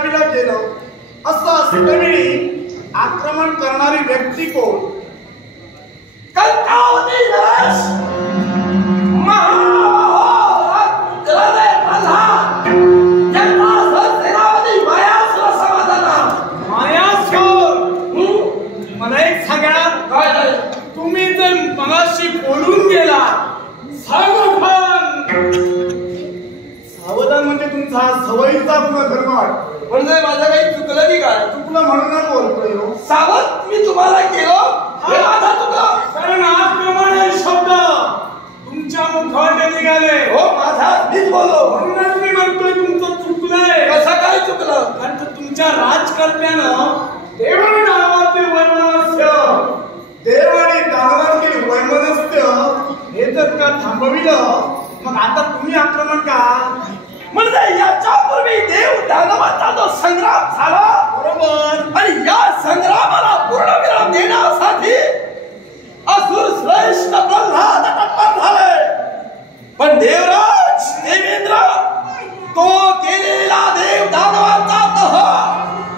चकाचकाबीला गेलं असं असतेवेळी आक्रमण करणारी व्यक्ती कोण? कंकावती नरेश मला एक सांगा, तुम्ही जे मगाशी बोलून गेला सावधान, सावधान म्हणजे तुमचा सवयीचा गुणधर्म वाटतो. म्हणजे माझं काही चुकलं की काय? चुकलं म्हणून बोलतोय सावध मी तुम्हाला केलं हे माझा चुकलं, कारण आक्रमण हे शब्द तुमच्या मुखाने निघाले. हो माझा मीच बोललो, म्हणूनच मी म्हणतोय तुमचं चुकलंय. कसं काय चुकलं? कारण तुमच्या राजकर्त्यानं देव आणि दानवातील वैमनस्य, देव आणि दानवातील वैमनस्य हे जर का थांबविलं, मग आता तुम्ही आक्रमण का? म्हणजे याच्यापूर्वी देव दानवाचा जो संग्राम झाला बरोबर, आणि या संग्रामाला पूर्णविराम देण्यासाठी असुर श्रेष्ठ प्रल्हाद तत्पर झाले. पण देवराज देवेंद्र तो केलेला देव दानवाचा तह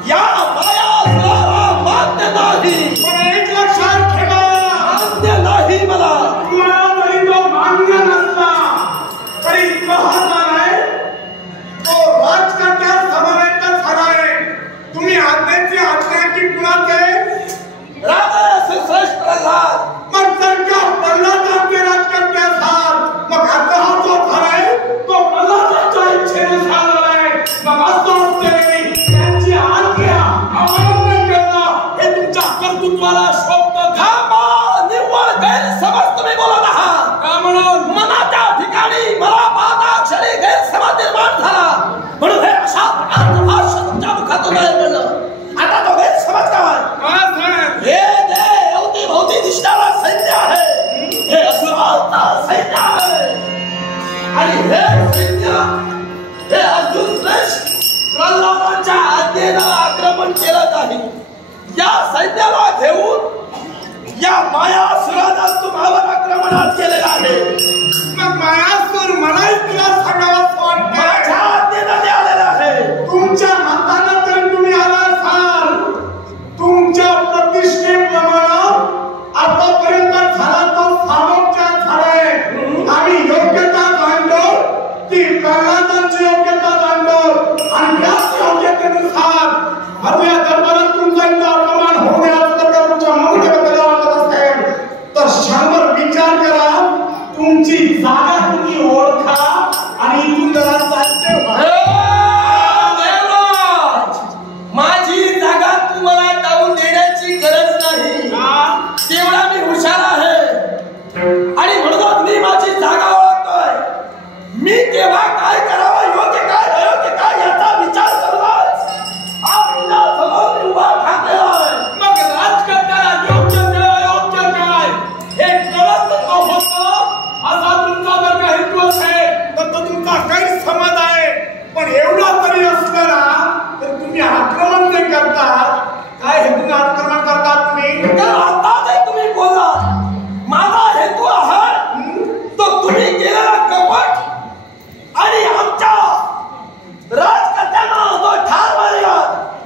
या मायासुराला मान्य नाही. पण एक लक्षात ठेवा, मान्य नाही. मला तुम्हाला जरी तो मान्य नसला तरी कहता नाही, तो राजकर्त्या समानांतर झाला आहे. तुम्ही आज्ञेची आज्ञाची कुणाचे? राजा श्रेष्ठ प्रल्हाद. मग जर का प्रल्हादाचे राजकर्ते असाल, मग आता हा जो झालाय तो प्रल्हादाच्या इच्छेने झाला आहे. मग असं असते त्यांची आज्ञा अवलंबन करणं हे तुमच्या कर्तृत्वाला शोभतं का? निव्वळ गैरसमज तुम्ही बोलत आहात. का म्हणून? मनाच्या ठिकाणी मला पादाक्षरी गैरसमज निर्माण झाला, म्हणून हे अशा प्रकारचं भाष्य तुमच्या मुखातून ऐकलं. आता तो गैरसमज काय? हे जे अवतीभोवती दिसणारा सैन्य आहे, हे असुरांचं सैन्य आहे. आणि हे सैन्य हे अर्जुन श्रेष्ठ प्रल्हादाच्या आज्ञेनं आक्रमण केलं नाही. या सैन्याला घेऊन या मायासुरानं तुम्हावर आक्रमणात केलेलं आहे. मग मायासूर मलाही तुला सांगावंच वाटतं. माझ्या आज्ञेनं ते आलेलं आहे. तुमच्या मतानं तर तुम्ही आला असाल, तुमच्या प्रतिष्ठेप्रमाणे आतापर्यंत झाला तो सामोपचार झालाय. आम्ही योग्यता जाणलो, ती प्रल्हादाची योग्यता जाणलो, आणि याच योग्यतेनुसार आपल्या दरबारात तुमचा इथं अपमान होण्यास जर का तुमच्या मनुष्यबद्दल वाटत असेल तर क्षणभर विचार करा, तुमची जागा तुम्ही ओळखा आणि इथून जरा चालते व्हा. माझी जागा तुम्हाला टाळून देण्याची गरज नाही, तेवढा मी हुशार आहे. आणि म्हणून मी माझी जागा ओळखतोय. मी केव्हा काय करावं, योग्य काय अयोग्य काय याचा विचार करूनच आपल्या समोर उभा ठाकलेला आहे. मग राजकर्त्याला योग्य काय अयोग्य काय हे कळत नव्हतं असा तुमचा जर का हेतू असेल तर तो तुमचा गैरसमज आहे. पण एवढा तरी असलं ना तर तुम्ही आक्रमण नाही करतात. काय हेतून आक्रमण करतात तुम्ही? तर आता जे तुम्ही बोललात, माझा हेतू आहे तो तुम्ही केलेला कपट आणि आमच्या राजकर्त्यांना जो ठार मारला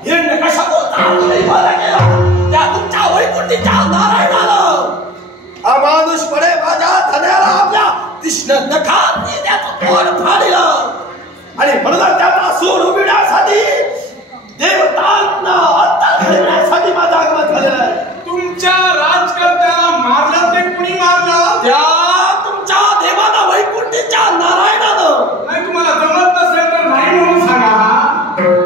हिरण्यकश्यपूचा तुम्ही बरा केला, त्या तुमच्या वैकुंठीच्या नारायणानं अमानुषपणे माझ्या धन्याला आपल्या तीक्ष्ण नखांनी त्याचं तोंड फाडलं. आणि म्हणून त्याचा सूड उभिण्यासाठी देवतांना हत्या करण्यासाठी माझं आगमन झालेलं आहे. तुमच्या राजकर्त्याला मारलं ते कुणी मारलं? त्या तुमच्या देवानं वैकुंठीच्या नारायणानं. नाही, तुम्हाला जमत नसेल तर नाही म्हणून सांगा.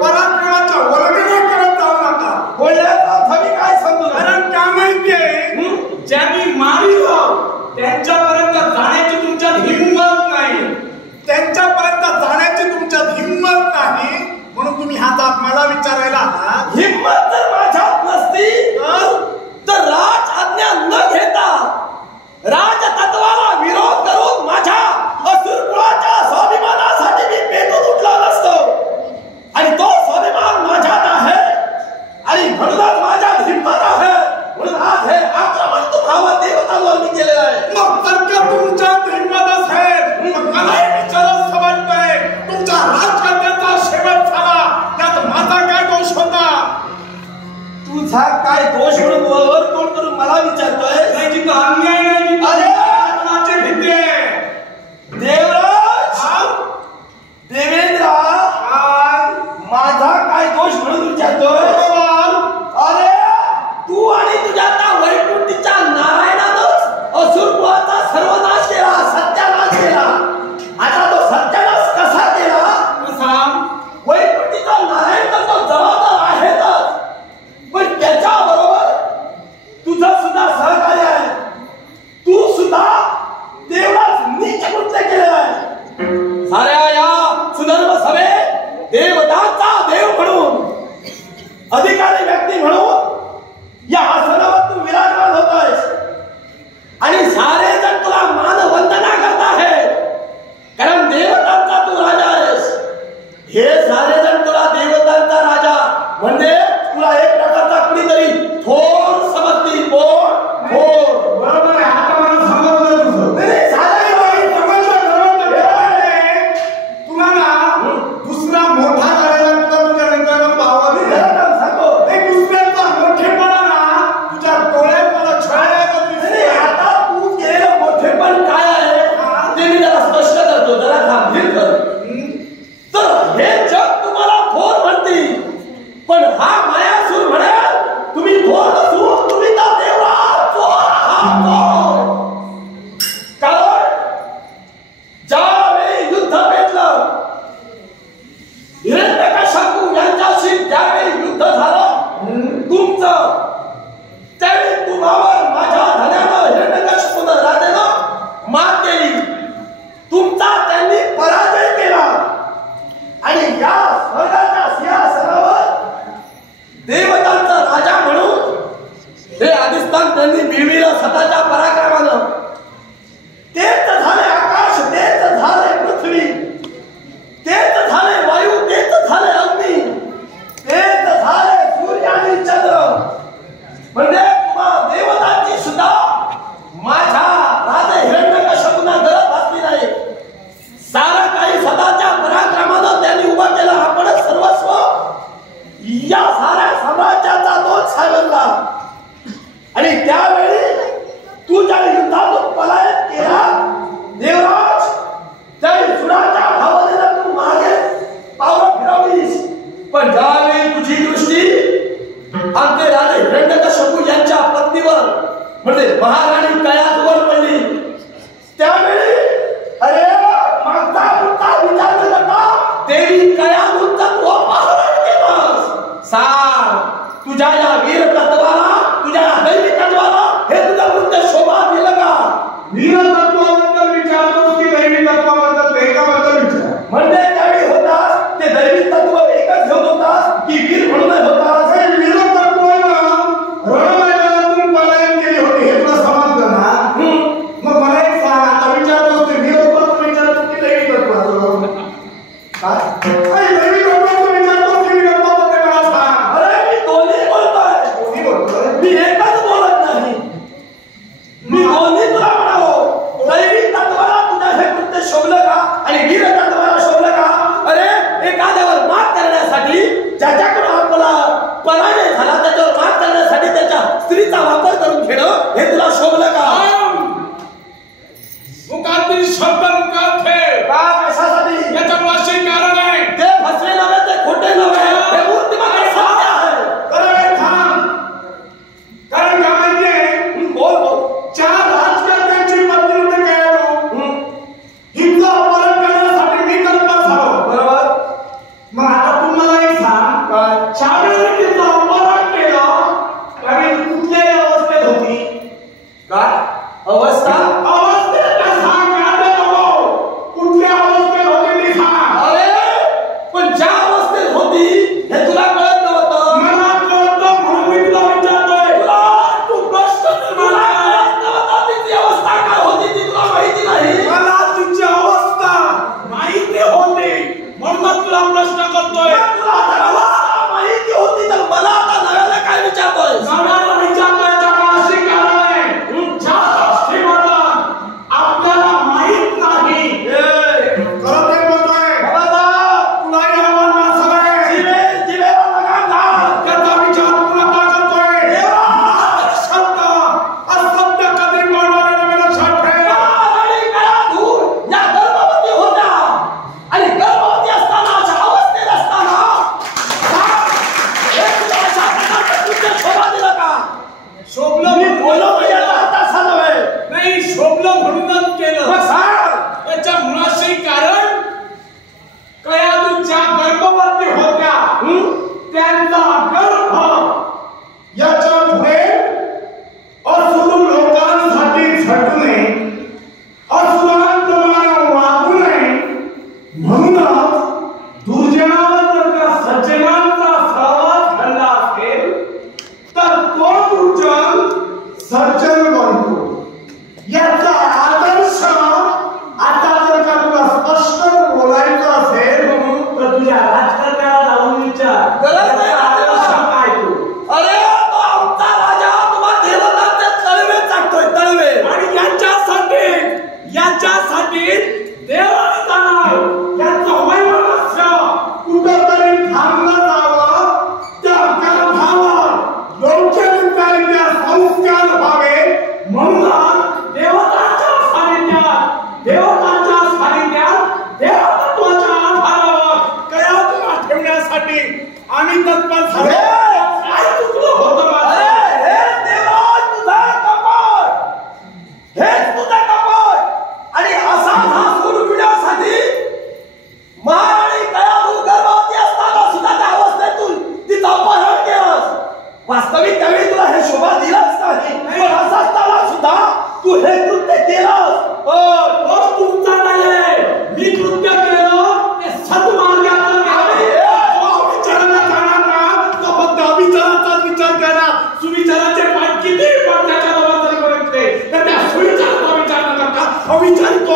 पराक्रमाच्या वल्गना करत जाऊ नका. बोलण्याचा अर्थ मी काय समजू? कारण काय माहितीये, ज्यांनी मारलं त्यांच्यापर्यंत जाण्याची तुमच्यात हिंमत नाही. त्यांच्यापर्यंत जाण्याची तुमच्यात हिंमत नाही काय दोष म्हणून वर तोड करून मला विचारतोय? नाही जिथं अन्याय नाही तिथं अरे कोणाचे भीती आहे? देवराज, देवेंद्र, माझा काय दोष म्हणून विचारतोय? अरे तू आणि तुझ्या त्या वैकुंठीच्या नारायणानंच असुर कुळाचा सर्वनाश केला, सत्यानाश केला. आता तो सत्यानाश कसा केला? वैकुंठीचा नारायण तर तो जबाबदार आहेतच, पण त्याच्या बरोबर तुझं सुद्धा सहकार्य आहे. तू सुद्धा देवलाच नीच कृत्य केलेलं आहे. साऱ्या या सुधर्म सभेत देवतांचा देव म्हणून, अधिकारी व्यक्ती म्हणून या आसनावर तू विराजमान होतोयस आणि सारे जण तुला मानवंदना करत आहेत, कारण देवतांचा तू राजा आहेस. हे सारे जण तुला देवतांचा राजा म्हणजे तुला एक प्रकारचा कुणीतरी थोर समजतील. कोण? थोर. बरोबर आहे. आता मला समजलं तुझं. नाही, सारे बाई समजलं. तुला ना दुसरा मोठा करायला तुला तुझ्या मित्राला पावर सांगतो. एक दुसऱ्याचा मोठेपणा ना तुझ्या डोळ्यात मला छळायला दिसतोय. आता तू केलेलं मोठेपण काय आहे ते मी जरा स्पष्ट करतो, जरा गंभीर कर. तर हे जग तुम्हाला थोर म्हणतील, पण हा मायासूर म्हणेल तुम्ही थोर नसून तुम्ही तर देवराज चोर आहात. कारण ज्यावेळी युद्ध पेटलं, हिरण्यकश्यपू यांच्याशी ज्यावेळी युद्ध झालं तुमचं, त्यावेळी तुम्हावर माझ्या धन्यानं हिरण्यकश्यपूनं राजानं मात केली. तुमचा त्यांनी पराजय केला आणि या स्वर्गाच्या सिंहासनावर देवतांचा राजा म्हणून हे अधिष्ठान त्यांनी मिळविलं स्वतःच्या पराक्रमानं. तेच झाले आकाश, तेच झाले पृथ्वी, तेच झाले वायू, तेच झाले अग्नी, तेच झाले सूर्य आणि चंद्र. म्हणजे तुम्हा देवतांची सुद्धा माझ्या राजा हिरण्यकश्यपूंना गरज भासली नाही. सारं काही स्वतःच्या पराक्रमानं त्यांनी उभं केलं. आपणच सर्वस्व या साऱ्या साम्राज्याचा तो सावरला. आणि त्यावेळी तू ज्या युद्धातून पलायन केला देवराज, त्यावेळी सुराच्या भावनेनं तू मागे पावलं फिरवलीस. पण ज्यावेळी तुझी दृष्टी आमचे राजे हिरण्यकश्यपू यांच्या पत्नीवर म्हणजे महाराणी कयाधूवर पडली, त्यावेळी अरे मागचा पुढचा विचार न करता देवी कयाधूचा तू अपहरण केलंस. सांग, तुझ्या या वीर तत्वाला, तुझ्या या दैवी तत्वाला हे तुझं कृत्य शोभा दिलं का? वीर तत्वाबद्दल विचारतोस की दैवी तत्वाबद्दल? एकाबद्दल विचार. म्हणजे त्यावेळी होतास ते दैवी तत्व एकच घेऊन होतास की वीर म्हणून होतास? हे वीर तत्वानं रणमैदानातून पलायन केली होती हे तुला समजलं ना? मग मला एक सांग, आता विचारतोस ते वीर तत्वाचं विचारतोस की दैवी तत्वाचं? काय दैवी तत्वाचं विचारतोस की वीर तत्वाचं ते मला सांग. अरे मी दोन्ही बोलतोय, कोणी बोलतोय? मी एकच बोलत नाही, मी दोन्ही तुला म्हणावं. दैवी तत्वाला तुझं हे कृत्य शोभलं का आणि वीर तत्वाला शोभलं का? अरे एखाद्यावर मात करण्यासाठी, ज्याच्याकडून आपला पराजय झाला त्याच्यावर मात करण्यासाठी त्याच्या स्त्रीचा वापर करून घेणं हे तुला शोभलं का? मुखातील शब्द मुखात ठेव. का? कशासाठी? याचं वाशी कारण आहे. ते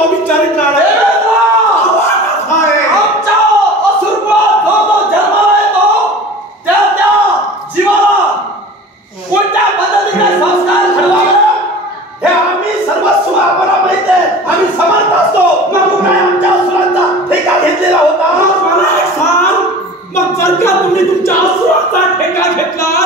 तो विचार करा. आमच्या असुरकुळात जो जन्माला येतो त्या जीवाला कोणत्या पद्धतीने संस्कार घडवावे हे आम्ही सर्वस्व आम्हाला माहित आहे. आम्ही समर्थ असतो. मग काय आमच्या असुरांचा ठेका घेतलेला होता. मला एक सांग, मग जर का तुम्ही तुमच्या असुरांचा ठेका घेतला